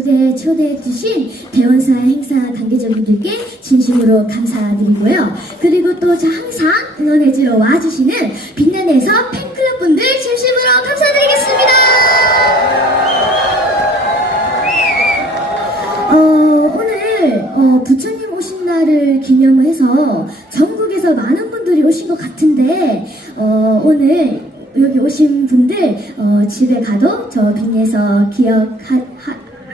무대에 초대해주신 대원사 행사 관계자분들께 진심으로 감사드리고요. 그리고 또저 항상 응원해주러 와주시는 빛난에서 팬클럽분들 진심으로 감사드리겠습니다. 어, 오늘 어, 부처님 오신 날을 기념해서 전국에서 많은 분들이 오신 것 같은데 어, 오늘 여기 오신 분들 어, 집에 가도 저 빙에서 기억하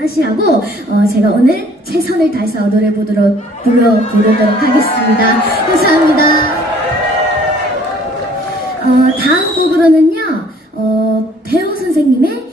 시라고 어, 제가 오늘 최선을 다해서 노래 부르도록, 불러 부르도록 하겠습니다. 감사합니다. 어, 다음 곡으로는요, 어, 배우 선생님의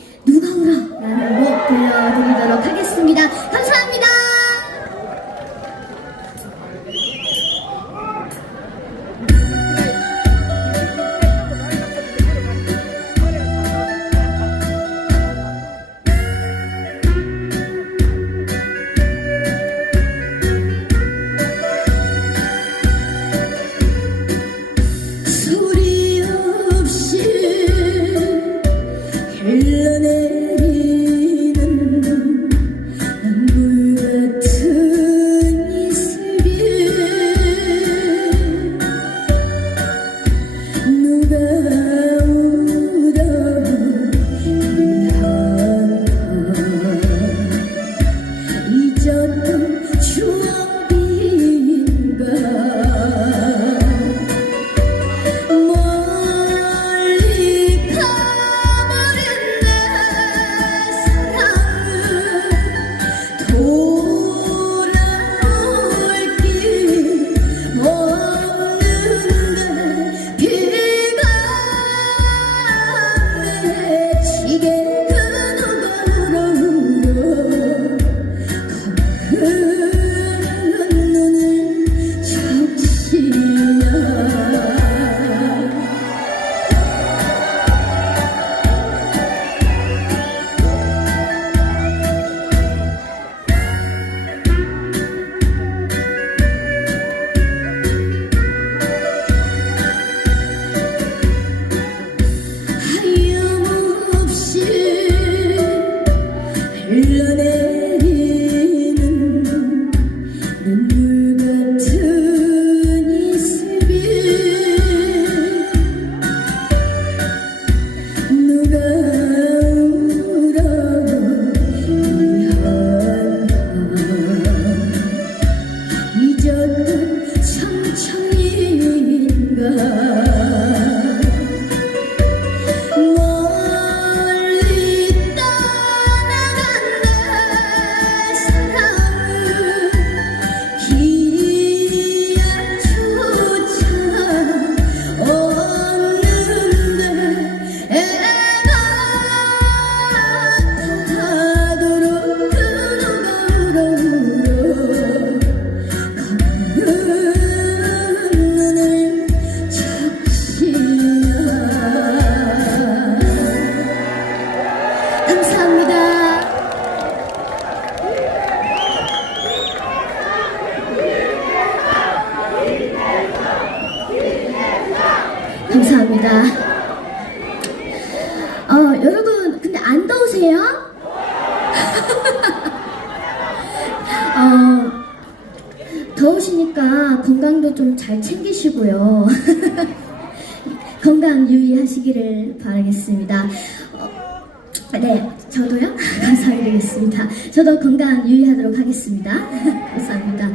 네, 저도요? 감사드리겠습니다. 저도 건강 유의하도록 하겠습니다. 감사합니다.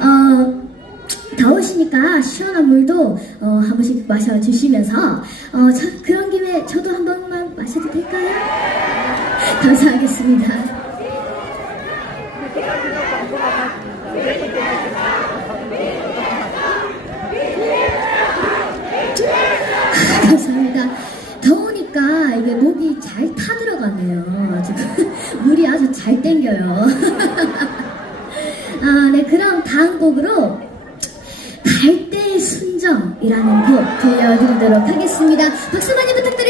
어, 더우시니까 시원한 물도 어, 한 번씩 마셔주시면서 어, 저, 그런 김에 저도 한 번만 마셔도 될까요? 감사하겠습니다. 감사합니다. 이게 목이 잘 타들어가네요. 아주 물이 아주 잘 땡겨요. 아, 네, 그럼 다음 곡으로 갈대의 순정이라는 곡 들려드리도록 하겠습니다. 박수 많이 부탁드립니다.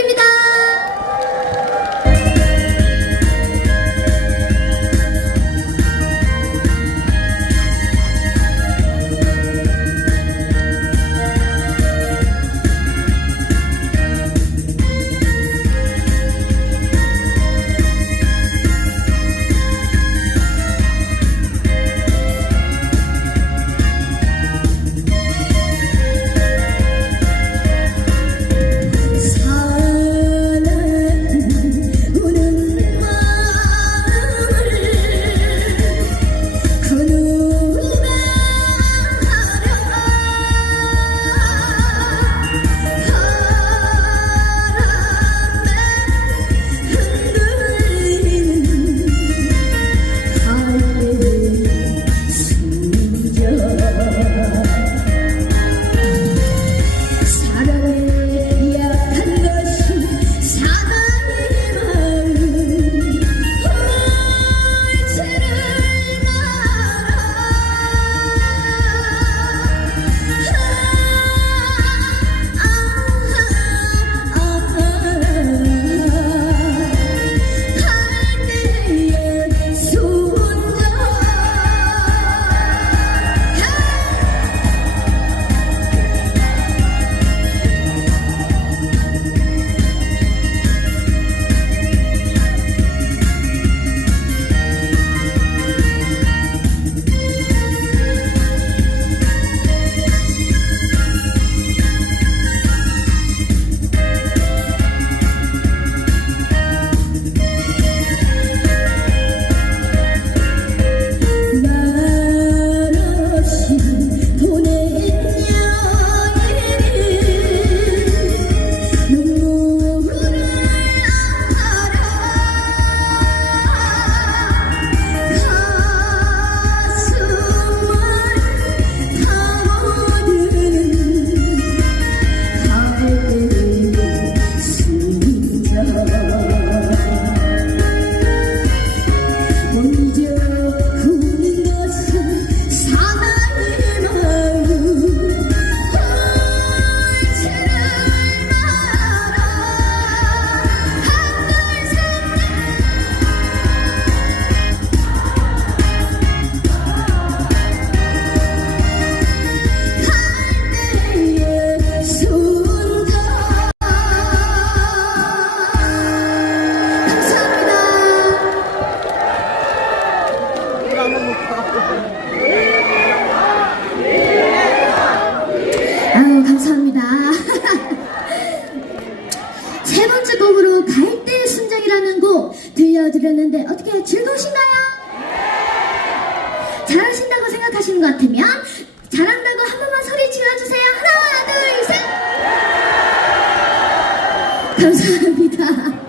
감사합니다.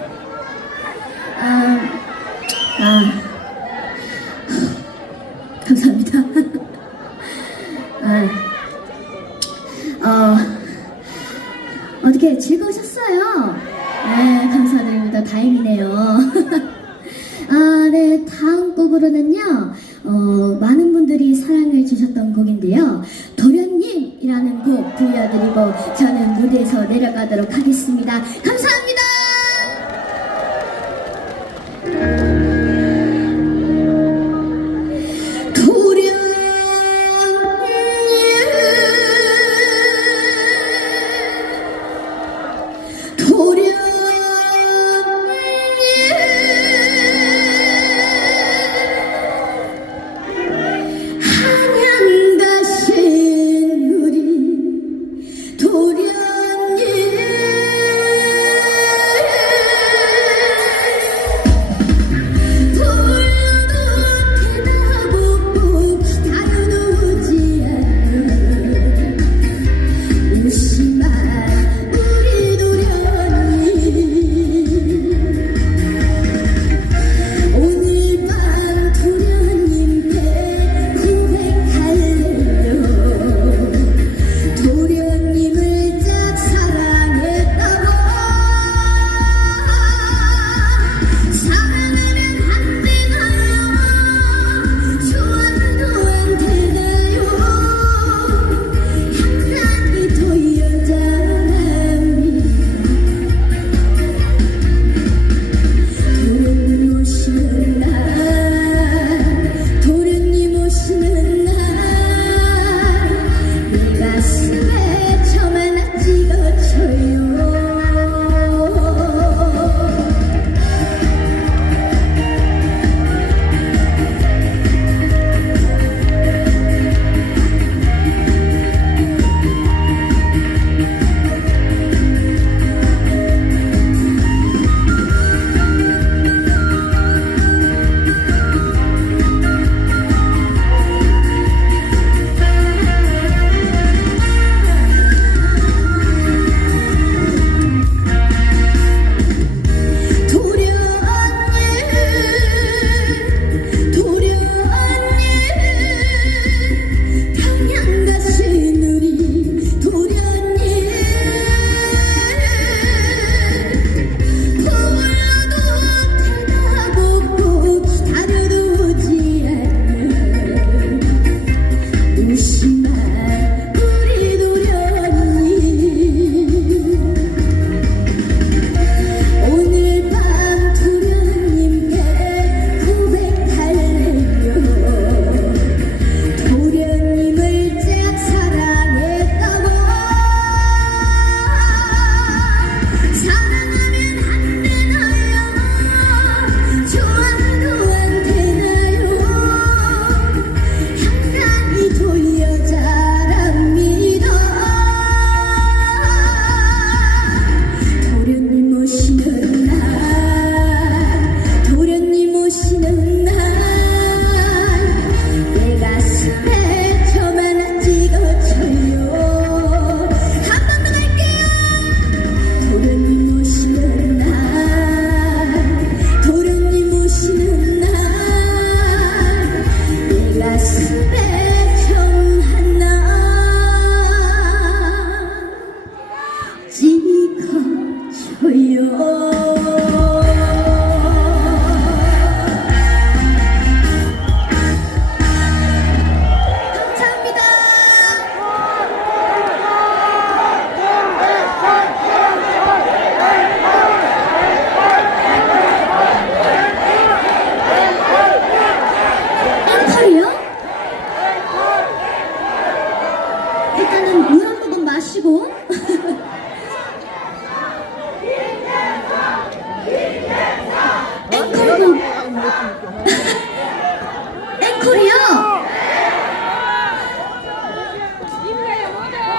앵콜이요?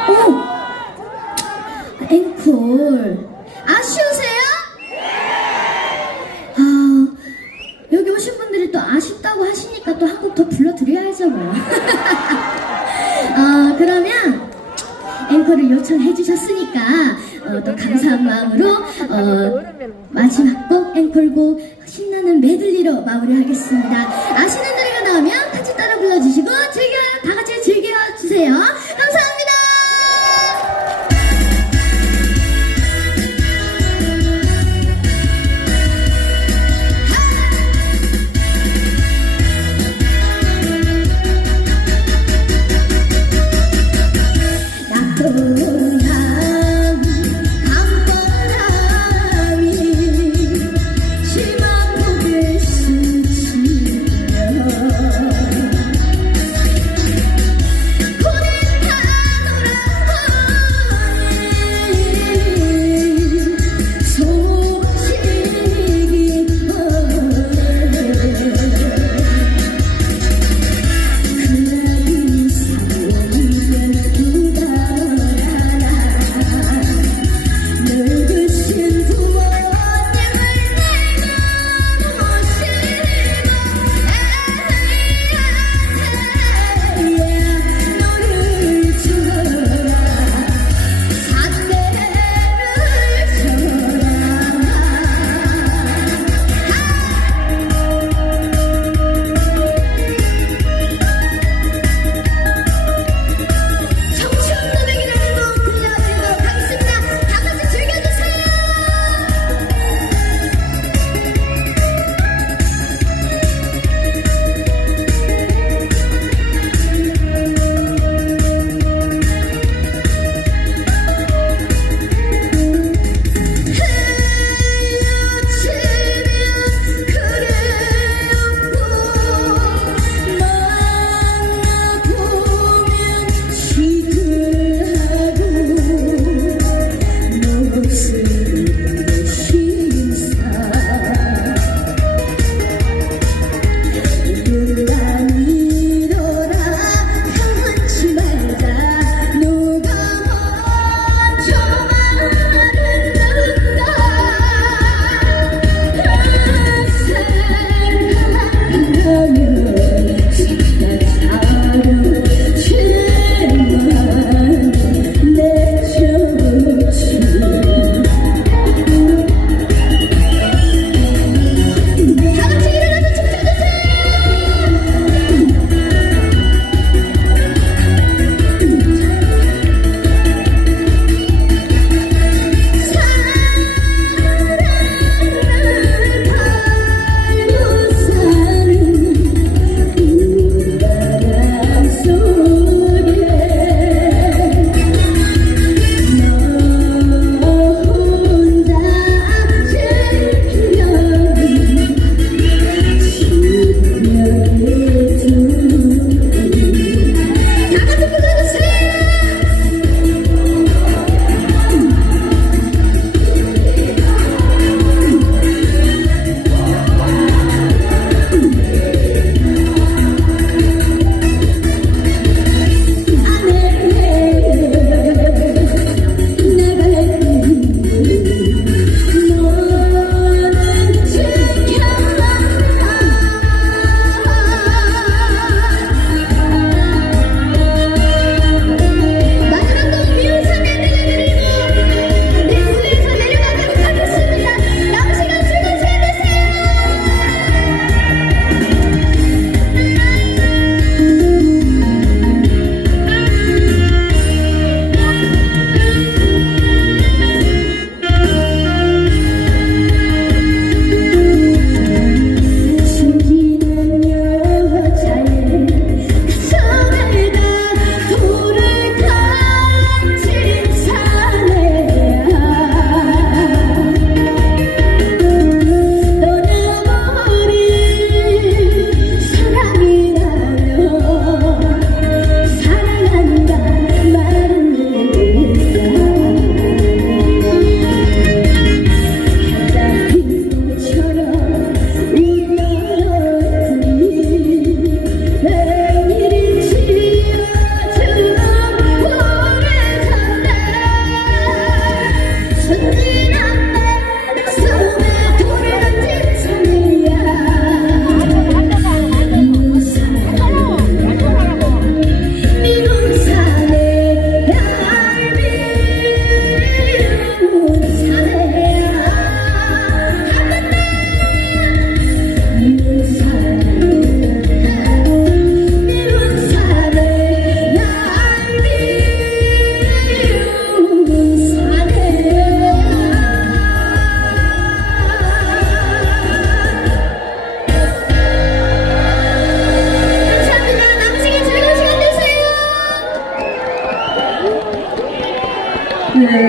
오! 앵콜. 아쉬우세요? 아, 여기 오신 분들이 또 아쉽다고 하시니까 또 한 곡 더 불러드려야죠, 뭐. 아, 그러면 앵콜을 요청해 주셨으니까 어, 또 감사한 마음으로 어, 마지막 곡 앵콜곡 신나 마무리하겠습니다. 아시는